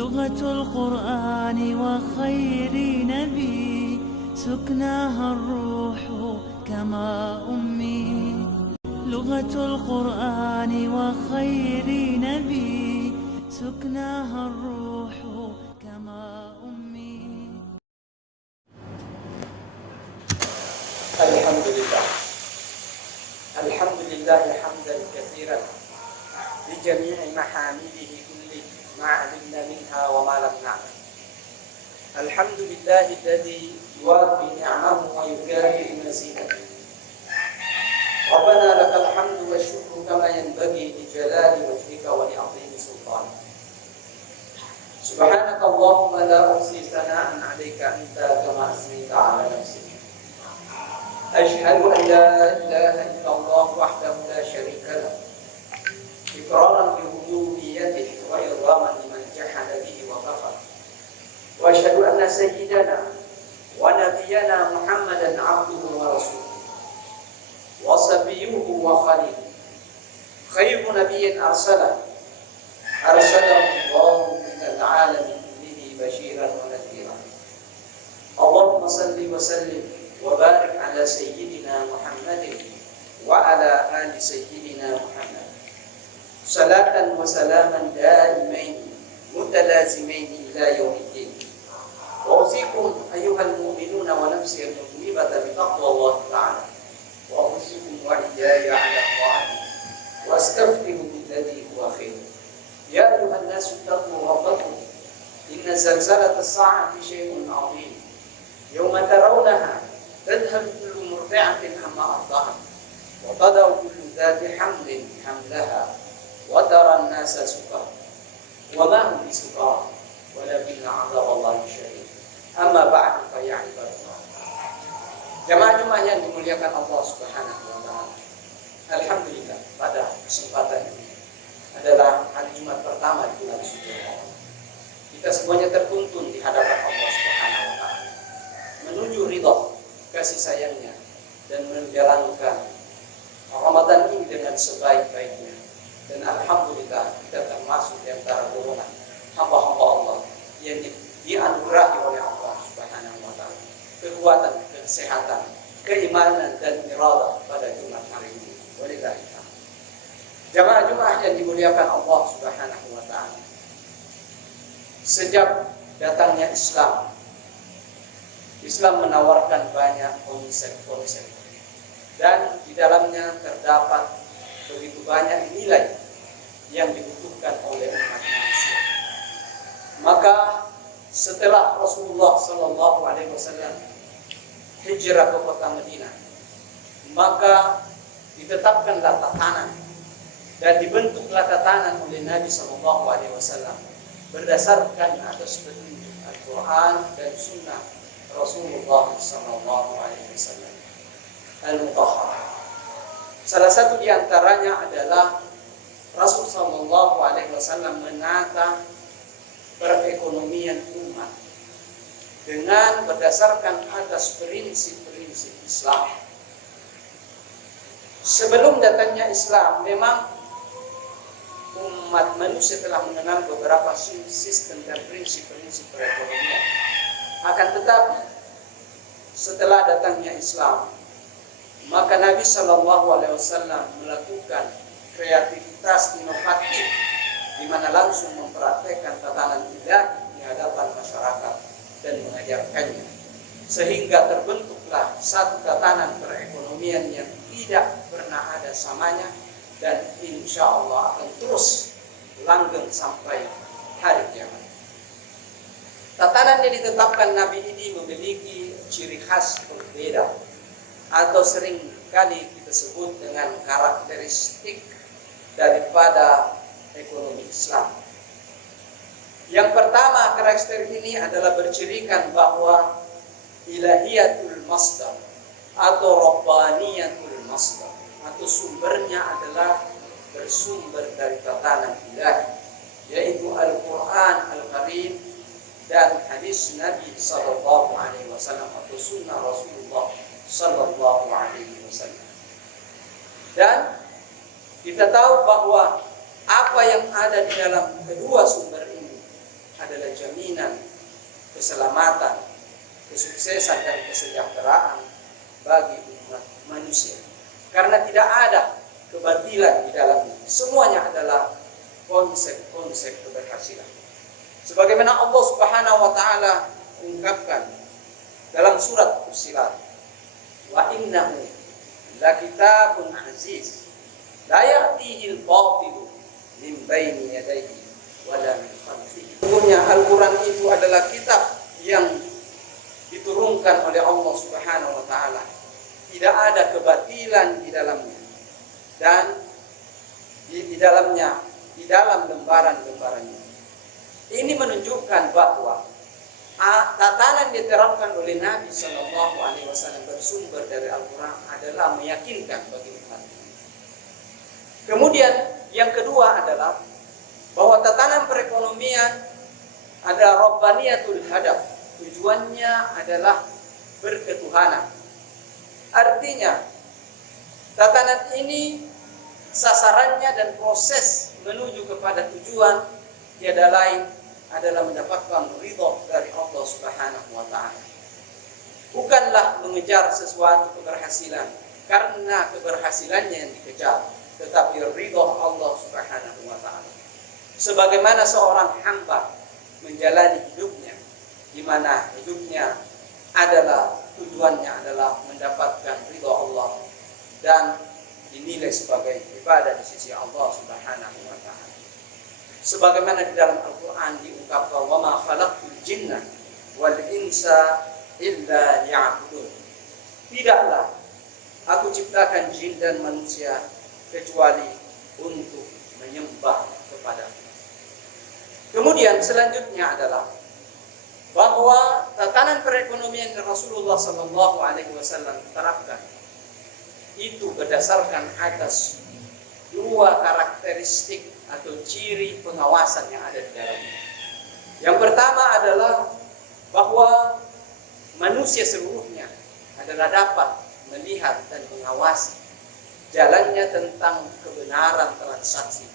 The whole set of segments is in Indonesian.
لغة القرآن وخير نبي سكناها الروح كما أمي لغة القرآن وخير نبي سكناها الروح كما أمي. الحمد لله حمدا كثيرا بجميع محامده كله ما علمنا منها وما لم نعلم. الحمد لله الذي يوافي نعمه ويكافئ مزيده. ربنا لك الحمد والشكر كما ينبغي لجلال وجهك ولعظيم سلطانك. سبحانك اللهم لا أحصي ثناء عليك أنت كما أثنيت على نفسك. أشهد أن لا إله إلا الله وحده لا شريك له إقرارا بربوبيته وإرغاما لمن جحد به وكفر. وأشهد أن سيدنا ونبينا محمدا عبده ورسوله وصفيه وخليله خير نبي أرسله الله إلى العالم كله بشيرا ونذيرا. اللهم صل وسلم وبارك على سيدنا محمد وعلى آل سيدنا محمد صلاة وسلاما دائمين متلازمين إلى يوم الدين. وأوصيكم أيها المؤمنون ونفسي المذنبة بتقوى الله تعالى، وأوصيكم وإياي على طاعته، واستفتح بالذي هو خير. يا أيها الناس اتقوا ربكم إن زلزلة الساعة شيء عظيم يوم ترونها تذهب كل مرضعة عما أرضعت وتضع كل ذات حمل حملها وترى الناس سكارى وما هم بسكارى ولكن عذاب الله شديد. أما بعد فيا عباد الله. Jemaah-jemaah yang dimuliakan Allah Subhanahu wa taala. Alhamdulillah, pada kesempatan ini adalah hari Jumat pertama di bulan suci Ramadan. Kita semuanya tertuntun di hadapan Allah Subhanahu wa taala menuju ridha kasih sayangnya dan menjalankan Ramadan ini dengan sebaik-baiknya. Dan alhamdulillah kita termasuk di antara golongan hamba-hamba Allah yang dianugerahi oleh Allah Subhanahu wa taala kekuatan, kesehatan, keimanan dan irada pada Jumat hari ini. Walillahi ta'ala. Jamaah-jamaah yang dimuliakan Allah Subhanahu wa taala. Sejak datangnya Islam menawarkan banyak konsep-konsep dan di dalamnya terdapat begitu banyak nilai yang dibutuhkan oleh umat manusia. Maka setelah Rasulullah Sallallahu Alaihi Wasallam hijrah ke kota Madinah, maka ditetapkanlah tatanan dan dibentuklah tatanan oleh Nabi Sallallahu Alaihi Wasallam berdasarkan atas petunjuk Al-Quran dan Sunnah Rasulullah Sallallahu Alaihi Wasallam Al-Mutahhar. Salah satu di antaranya adalah Rasul Sallallahu Alaihi Wasallam menata perekonomian umat dengan berdasarkan atas prinsip-prinsip Islam. Sebelum datangnya Islam, memang umat manusia telah mengenal beberapa sistem dan prinsip-prinsip perekonomian. Akan tetapi setelah datangnya Islam, maka Nabi Shallallahu Alaihi Wasallam melakukan kreativitas inovatif di mana langsung mempraktekkan tatanan ilahi di hadapan masyarakat dan mengajarkannya, sehingga terbentuklah satu tatanan perekonomian yang tidak pernah ada samanya dan insya Allah akan terus langgeng sampai hari kiamat. Tatanan yang ditetapkan Nabi ini memiliki ciri khas berbeda atau sering kali kita sebut dengan karakteristik daripada ekonomi Islam. Yang pertama, karakteristik ini adalah bercirikan bahwa ilahiyatul masdar atau rabbaniyatul masdar atau sumbernya adalah bersumber dari tatanan ilahi, yaitu Al-Quran Al-Karim dan hadis Nabi Sallallahu Alaihi Wasallam atau sunnah Rasulullah Sallallahu Alaihi Wasallam. Dan kita tahu bahwa apa yang ada di dalam kedua sumber ini adalah jaminan keselamatan, kesuksesan dan kesejahteraan bagi umat manusia. Karena tidak ada kebatilan di dalamnya. Semuanya adalah konsep-konsep keberhasilan. Sebagaimana Allah Subhanahu wa taala ungkapkan dalam surat Fussilat, wa innahu lakitabun aziz la ya'tihi al-batilu min baini yadayhi wa la min khalfihi. Sesungguhnya Al-Qur'an itu adalah kitab yang diturunkan oleh Allah Subhanahu wa taala. Tidak ada kebatilan di dalamnya. Dan di dalam lembaran-lembarannya. Ini menunjukkan bahwa tatanan yang diterapkan oleh Nabi Shallallahu Alaihi Wasallam bersumber dari Al-Quran adalah meyakinkan bagi umat. Kemudian yang kedua adalah bahwa tatanan perekonomian adalah Rabbaniyatul hadaf. Tujuannya adalah berketuhanan. Artinya tatanan ini sasarannya dan proses menuju kepada tujuan tiada lain adalah mendapatkan ridho dari Allah Subhanahu wa taala. Bukanlah mengejar sesuatu keberhasilan karena keberhasilannya yang dikejar, tetapi ridho Allah Subhanahu wa taala. Sebagaimana seorang hamba menjalani hidupnya, di mana hidupnya adalah tujuannya adalah mendapatkan ridho Allah dan dinilai sebagai ibadah di sisi Allah Subhanahu wa taala. Sebagaimana di dalam Al-Qur'an diungkapkan, wa ma khalaqtul jinna wal insa illa liya'budun. Tidaklah aku ciptakan jin dan manusia kecuali untuk menyembah kepadaku. Kemudian selanjutnya adalah bahwa tatanan perekonomian yang Rasulullah Sallallahu Alaihi Wasallam terapkan itu berdasarkan atas dua karakteristik atau ciri pengawasan yang ada di dalamnya. Yang pertama adalah bahwa manusia seluruhnya adalah dapat melihat dan mengawasi jalannya tentang kebenaran transaksi.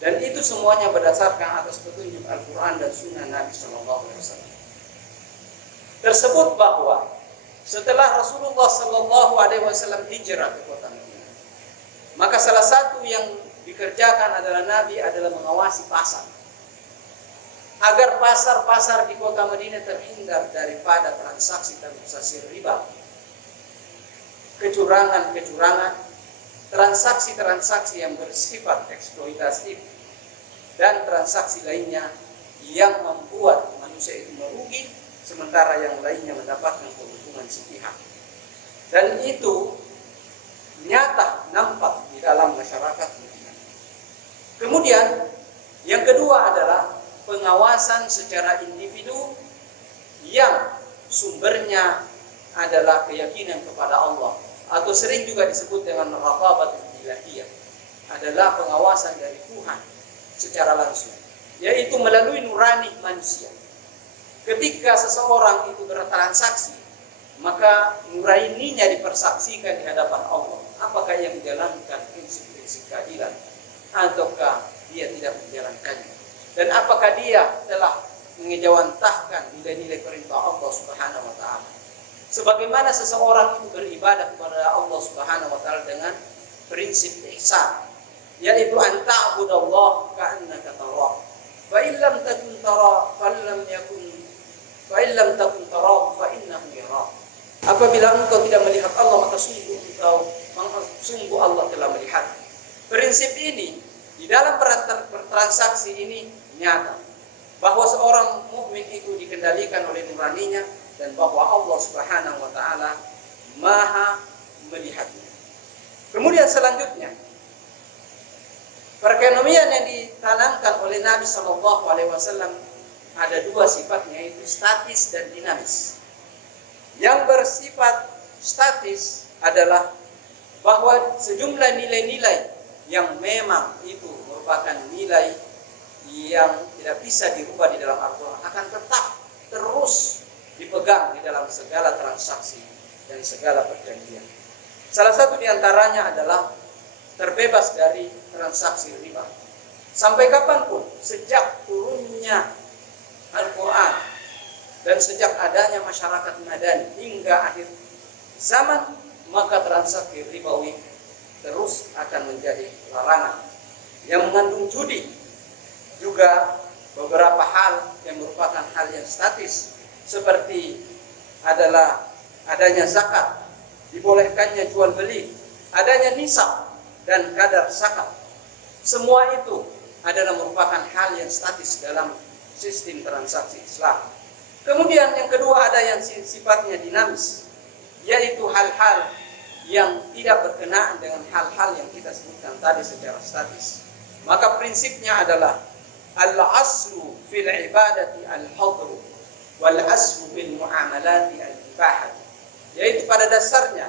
Dan itu semuanya berdasarkan atas petunjuk Al-Quran dan Sunnah Nabi Sallallahu Alaihi Wasallam. Tersebut bahwa setelah Rasulullah Sallallahu Alaihi Wasallam hijrah ke kota Madinah, maka salah satu yang dikerjakan adalah Nabi adalah mengawasi pasar, agar pasar-pasar di kota Madinah terhindar daripada transaksi riba, kecurangan, transaksi yang bersifat eksploitatif, dan transaksi lainnya yang membuat manusia itu merugi, sementara yang lainnya mendapatkan keuntungan sepihak. Dan itu nyata nampak di dalam masyarakat Madinah. Kemudian yang kedua adalah pengawasan secara individu yang sumbernya adalah keyakinan kepada Allah, atau sering juga disebut dengan raqabatul ilahiyah, adalah pengawasan dari Tuhan secara langsung, yaitu melalui nurani manusia. Ketika seseorang itu bertransaksi, maka nuraninya dipersaksikan di hadapan Allah. Apakah ia menjalankan prinsip-prinsip keadilan ataukah dia tidak menjalankannya, dan apakah dia telah mengejawantahkan nilai-nilai perintah Allah Subhanahu wa taala. Sebagaimana seseorang itu beribadah kepada Allah Subhanahu wa taala dengan prinsip ihsan, yaitu an ta'budallaha ka'annaka tarah, fa in lam takun tara fa in lam takun tara fa innahu yarak. Apabila engkau tidak melihat Allah, maka sungguh Allah telah melihat. Prinsip ini di dalam bertransaksi ini nyata bahwa seorang mukmin itu dikendalikan oleh nuraninya, dan bahwa Allah Subhanahu wa taala Maha melihatnya. Kemudian selanjutnya, perekonomian yang ditanamkan oleh Nabi Shallallahu Alaihi Wasallam ada dua sifatnya, yaitu statis dan dinamis. Yang bersifat statis adalah bahwa sejumlah nilai-nilai yang memang itu merupakan nilai yang tidak bisa dirubah di dalam Al-Quran akan tetap terus dipegang di dalam segala transaksi dan segala perjanjian. Salah satu diantaranya adalah terbebas dari transaksi riba. Sampai kapanpun, sejak turunnya Dan sejak adanya masyarakat madani hingga akhir zaman, maka transaksi ribawi terus akan menjadi larangan. Yang mengandung judi juga beberapa hal yang merupakan hal yang statis, seperti adalah adanya zakat, dibolehkannya jual beli, adanya nisab dan kadar zakat. Semua itu adalah merupakan hal yang statis dalam sistem transaksi Islam. Kemudian yang kedua ada yang sifatnya dinamis, yaitu hal-hal yang tidak berkenaan dengan hal-hal yang kita sebutkan tadi secara statis. Maka prinsipnya adalah al-aslu fil ibadati al-hadru wal aslu fil muamalati al-ibahah. Yaitu pada dasarnya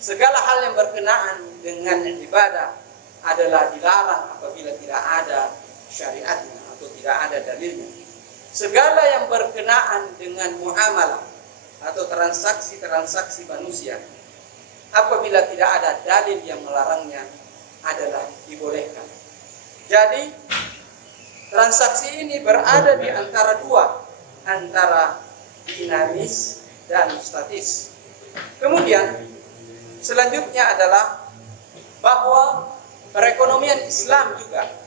segala hal yang berkenaan dengan ibadah adalah dilarang apabila tidak ada syariatnya atau tidak ada dalilnya. Segala yang berkenaan dengan muamalah atau transaksi-transaksi manusia, apabila tidak ada dalil yang melarangnya, adalah dibolehkan. Jadi transaksi ini berada di antara dua, antara dinamis dan statis. Kemudian selanjutnya adalah bahwa perekonomian Islam juga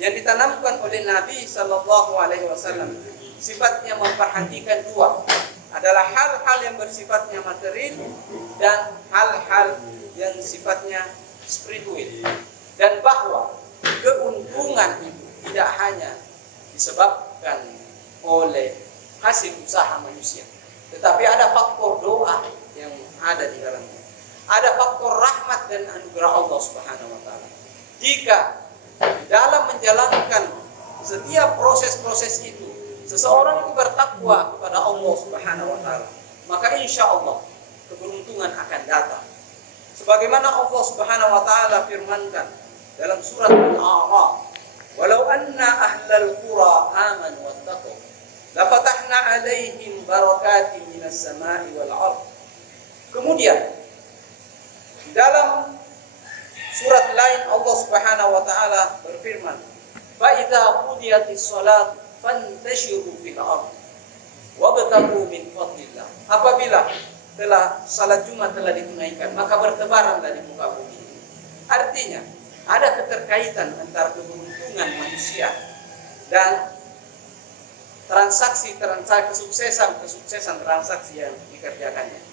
yang ditanamkan oleh Nabi Sallallahu Alaihi Wasallam sifatnya memperhatikan dua, adalah hal-hal yang bersifatnya material dan hal-hal yang sifatnya spiritual, dan bahwa keuntungan itu tidak hanya disebabkan oleh hasil usaha manusia, tetapi ada faktor doa yang ada di dalamnya, ada faktor rahmat dan anugerah Allah Subhanahu Wa Taala. Jika dalam menjalankan setiap proses-proses itu seseorang itu bertakwa kepada Allah Subhanahu Wa Taala, maka insya Allah keberuntungan akan datang. Sebagaimana Allah Subhanahu Wa Taala firmankan dalam surat Al-A'raf, "Walau anna ahlal qura amanu wattaqu, lafatahna 'alaihim barakatin minas sama'i wal ardh." Kemudian dalam surat lain Allah Subhanahu wa taala berfirman, "Fa idza qudiyatis shalat fantashiru fil ardh wabtaghu min fadlillah." Apabila telah salat Jumat telah ditunaikan, maka bertebaranlah di muka bumi. Artinya, ada keterkaitan antara keberuntungan manusia dan kesuksesan transaksi yang dikerjakannya.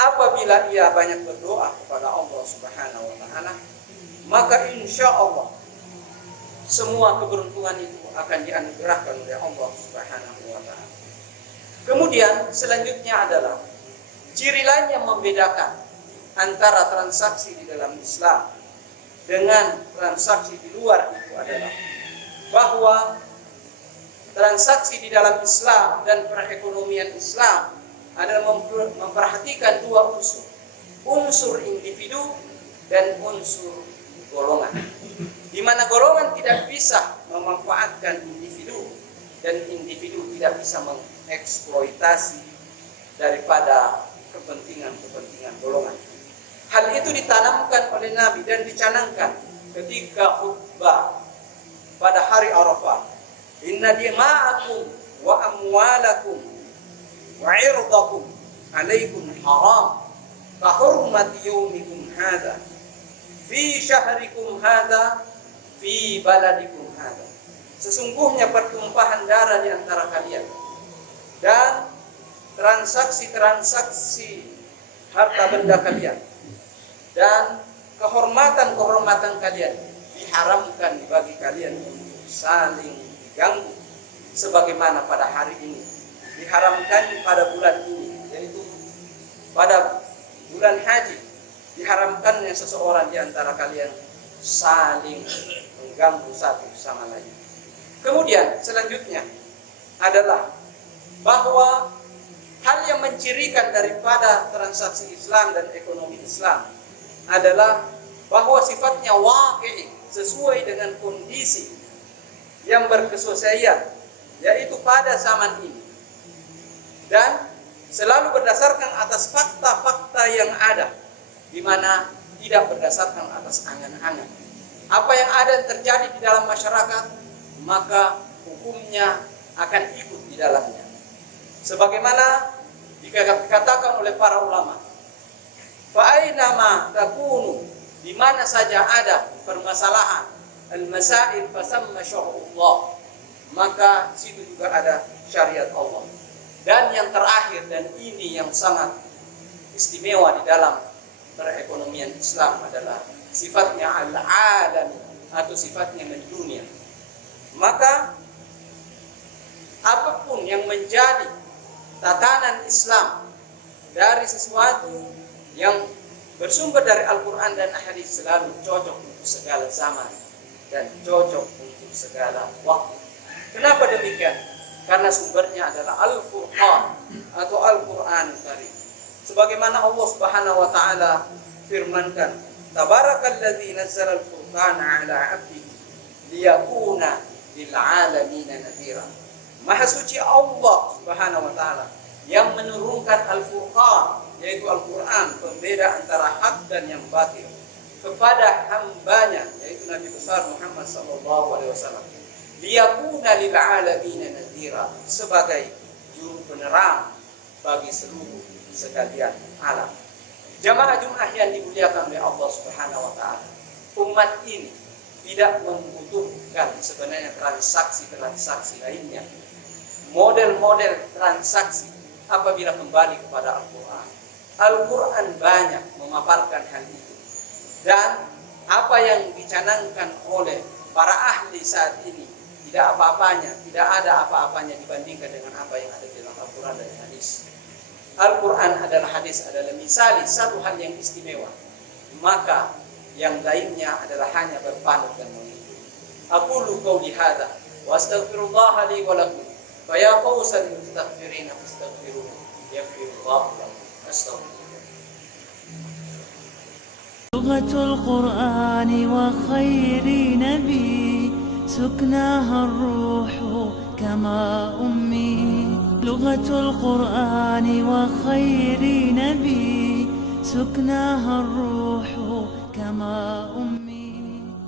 Apabila ia banyak berdoa kepada Allah Subhanahu wa taala, maka insya Allah semua keberuntungan itu akan dianugerahkan oleh Allah Subhanahu wa taala. Kemudian selanjutnya adalah ciri lain yang membedakan antara transaksi di dalam Islam dengan transaksi di luar itu adalah bahwa transaksi di dalam Islam dan perekonomian Islam adalah memperhatikan dua unsur, unsur individu dan unsur golongan, di mana golongan tidak bisa memanfaatkan individu dan individu tidak bisa mengeksploitasi daripada kepentingan golongan. Hal itu ditanamkan oleh Nabi dan dicanangkan ketika khutbah pada hari Arafah. "Inna dima'akum wa amwalakum wa 'irdakum 'alaikum haram ka hurmati yaumikum hadza fi syahrikum hadza fi baladikum hadza." Sesungguhnya pertumpahan darah di antara kalian dan transaksi-transaksi harta benda kalian dan kehormatan-kehormatan kalian diharamkan bagi kalian untuk saling diganggu, sebagaimana pada hari ini diharamkan pada bulan ini, yaitu pada bulan haji, diharamkannya seseorang di antara kalian saling mengganggu satu sama lain. Kemudian selanjutnya adalah bahwa hal yang mencirikan daripada transaksi Islam dan ekonomi Islam adalah bahwa sifatnya waqi', sesuai dengan kondisi yang berkesesuaian, yaitu pada zaman ini, dan selalu berdasarkan atas fakta-fakta yang ada, di mana tidak berdasarkan atas angan-angan. Apa yang ada terjadi di dalam masyarakat, maka hukumnya akan ikut di dalamnya. Sebagaimana dikatakan oleh para ulama, fa'ainama takunu, di mana saja ada permasalahan al-masail fasamma syar'ullah, maka situ juga ada syariat Allah. Dan yang terakhir, dan ini yang sangat istimewa di dalam perekonomian Islam, adalah sifatnya al-alami atau sifatnya mendunia. Maka apapun yang menjadi tatanan Islam dari sesuatu yang bersumber dari Al-Quran dan hadis selalu cocok untuk segala zaman dan cocok untuk segala waktu. Kenapa demikian? Karena sumbernya adalah Al-Furqan atau Al-Quran Karim. Sebagaimana Allah Subhanahu wa taala firmankan, Tabarakalladzi nazzala al-furqana 'ala 'abdihi liyakuna lil 'alamin nadhira. Maha suci Allah Subhanahu wa taala yang menurunkan Al-Furqan, yaitu Al-Quran, pembeda antara hak dan yang batil, kepada hambanya, yaitu Nabi besar Muhammad SAW, liyakuna lil 'alamin nadhira, sebagai juru penerang bagi seluruh sekalian alam. Jamaah Jumat yang dimuliakan oleh Allah Subhanahu wa taala, umat ini tidak membutuhkan sebenarnya transaksi lainnya, model-model transaksi apabila kembali kepada Al-Quran. Al-Quran banyak memaparkan hal itu. Dan apa yang dicanangkan oleh para ahli saat ini tidak apa-apanya, tidak ada apa-apanya dibandingkan dengan apa yang ada di dalam Al-Quran dan hadis. Al-Quran adalah hadis adalah misali satu hal yang istimewa, maka yang lainnya adalah hanya berpanut dan mengikuti. Aqulu qawli hadza wa astaghfirullah li wa lakum fa ya fawzal mustaghfirin fastaghfiruhu yaghfirullahu lakum. Astaghfirullah. لغة القرآن وخير نبي سكناها الروح كما أمي. لغة القرآن وخير نبي سكناها الروح كما أمي.